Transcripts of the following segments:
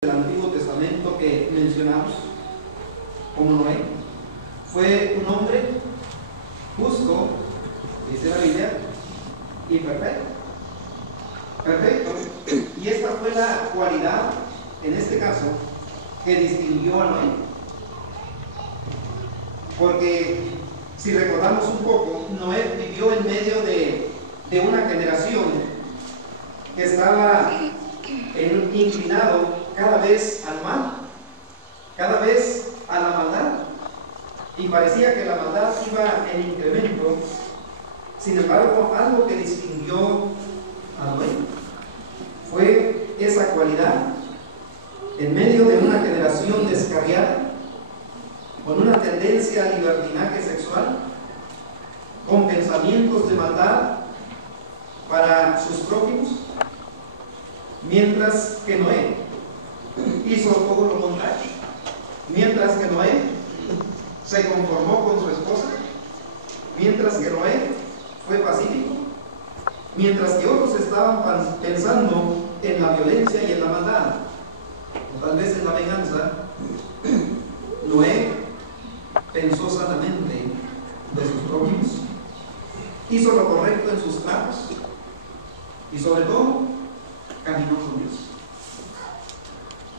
Del Antiguo Testamento que mencionamos, como Noé, fue un hombre justo, dice la Biblia, y perfecto. Perfecto. Y esta fue la cualidad, en este caso, que distinguió a Noé. Porque, si recordamos un poco, Noé vivió en medio de una generación que estaba inclinado cada vez al mal, cada vez a la maldad, y parecía que la maldad iba en incremento. Sin embargo, algo que distinguió a Noé fue esa cualidad en medio de una generación descarriada, con una tendencia a libertinaje sexual, con pensamientos de maldad para sus prójimos, mientras que Noé hizo todo lo contrario. Mientras que Noé se conformó con su esposa, mientras que Noé fue pacífico, mientras que otros estaban pensando en la violencia y en la maldad, o tal vez en la venganza, Noé pensó sanamente de sus prójimos, hizo lo correcto en sus tratos y sobre todo caminó con Dios.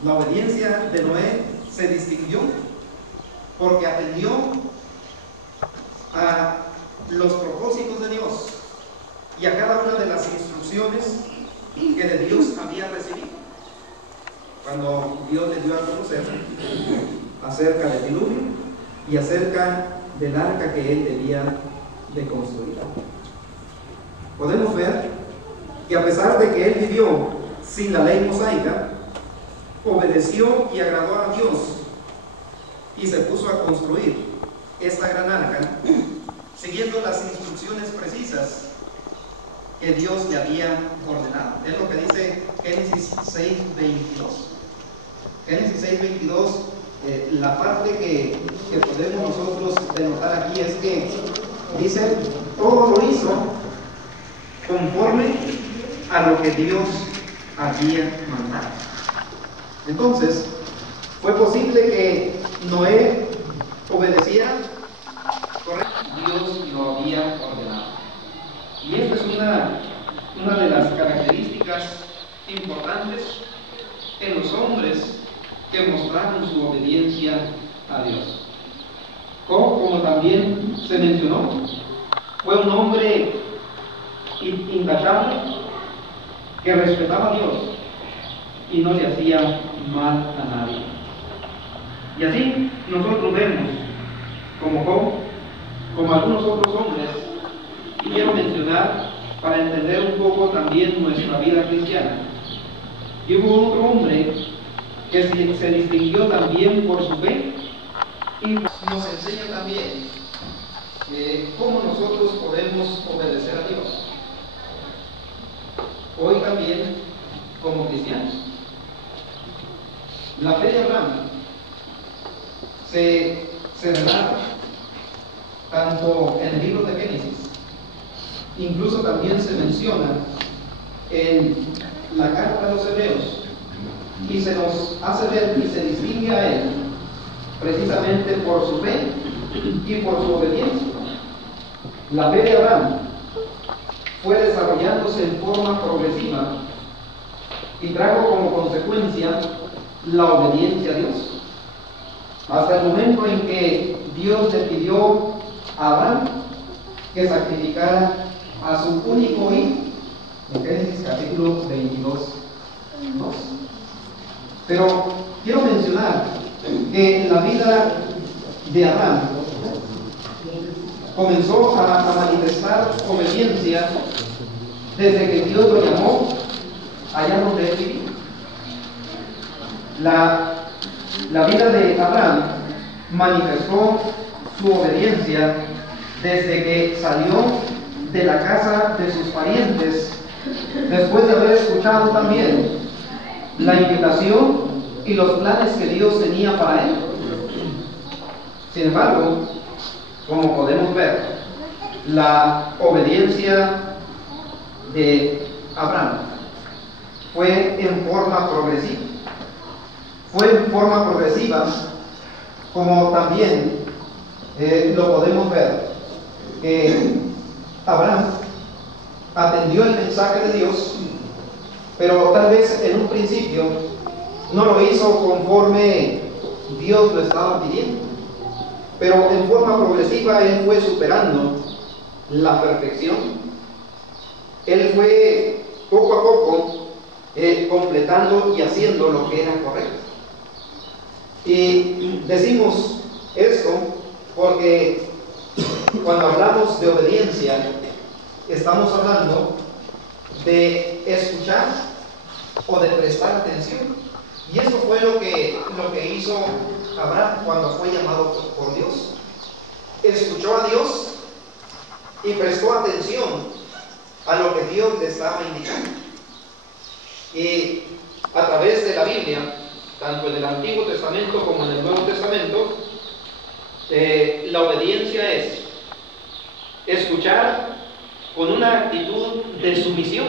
La obediencia de Noé se distinguió porque atendió a los propósitos de Dios y a cada una de las instrucciones que de Dios había recibido. Cuando Dios le dio a conocer acerca del diluvio y acerca del arca que él debía de construir. Podemos ver que a pesar de que él vivió sin la ley mosaica, obedeció y agradó a Dios y se puso a construir esta gran arca siguiendo las instrucciones precisas que Dios le había ordenado. Es lo que dice Génesis 6:22. Génesis 6:22, la parte que podemos nosotros denotar aquí es que dice: todo lo hizo conforme a lo que Dios había mandado. Entonces, fue posible que Noé obedeciera correctamente. Dios lo había ordenado. Y esta es una de las características importantes en los hombres que mostraron su obediencia a Dios. Como también se mencionó, fue un hombre intachable que respetaba a Dios y no le hacía mal a nadie. Y así nosotros vemos como Job, como algunos otros hombres, y quiero mencionar para entender un poco también nuestra vida cristiana. Y hubo otro hombre que se distinguió también por su fe y nos enseña también cómo nosotros podemos obedecer a Dios hoy también como cristianos. La fe de Abraham se relata tanto en el libro de Génesis, incluso también se menciona en la carta a los Hebreos, y se nos hace ver y se distingue a él precisamente por su fe y por su obediencia. La fe de Abraham fue desarrollándose en forma progresiva y trajo como consecuencia la obediencia a Dios, hasta el momento en que Dios le pidió a Abraham que sacrificara a su único hijo, en Génesis capítulo 22, 2. Pero quiero mencionar que la vida de Abraham comenzó a manifestar obediencia desde que Dios lo llamó allá donde él vivía. La vida de Abraham manifestó su obediencia desde que salió de la casa de sus parientes, después de haber escuchado también la invitación y los planes que Dios tenía para él. Sin embargo, como podemos ver, la obediencia de Abraham fue en forma progresiva. fue en forma progresiva, como también lo podemos ver, que Abraham atendió el mensaje de Dios, pero tal vez en un principio no lo hizo conforme Dios lo estaba pidiendo, pero en forma progresiva él fue superando la perfección. Él fue poco a poco completando y haciendo lo que era correcto. Y decimos esto porque cuando hablamos de obediencia, estamos hablando de escuchar o de prestar atención. Y eso fue lo que hizo Abraham cuando fue llamado por Dios. Escuchó a Dios y prestó atención a lo que Dios le estaba indicando. Y a través de la Biblia, tanto en el Antiguo Testamento como en el Nuevo Testamento, la obediencia es escuchar con una actitud de sumisión.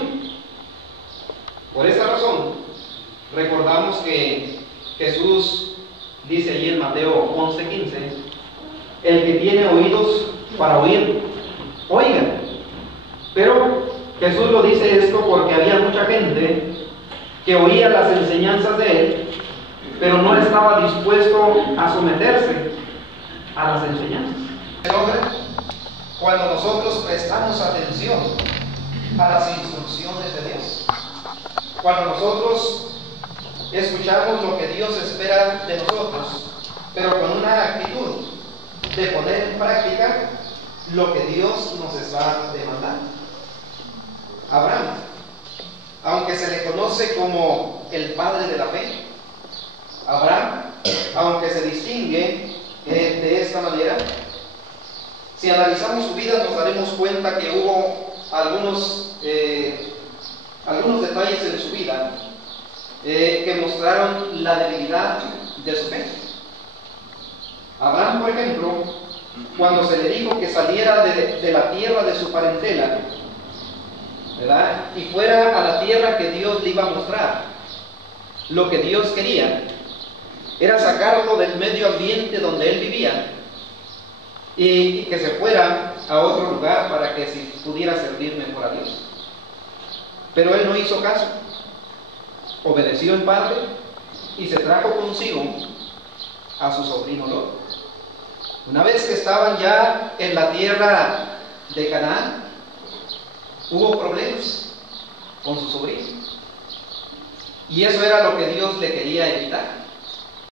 Por esa razón, recordamos que Jesús dice allí en Mateo 11:15, el que tiene oídos para oír, oiga. Pero Jesús lo dice esto porque había mucha gente que oía las enseñanzas de él, pero no estaba dispuesto a someterse a las enseñanzas. Se logra cuando nosotros prestamos atención a las instrucciones de Dios, cuando nosotros escuchamos lo que Dios espera de nosotros, pero con una actitud de poner en práctica lo que Dios nos está demandando. Abraham, aunque se le conoce como el padre de la fe, Abraham, aunque se distingue de esta manera, si analizamos su vida nos daremos cuenta que hubo algunos detalles en su vida que mostraron la debilidad de su fe. Abraham, por ejemplo, cuando se le dijo que saliera de la tierra de su parentela, ¿verdad?, y fuera a la tierra que Dios le iba a mostrar, lo que Dios quería era sacarlo del medio ambiente donde él vivía y que se fuera a otro lugar para que pudiera servir mejor a Dios. Pero él no hizo caso, obedeció en parte y se trajo consigo a su sobrino Lot. Una vez que estaban ya en la tierra de Canaán, hubo problemas con su sobrino, y eso era lo que Dios le quería evitar.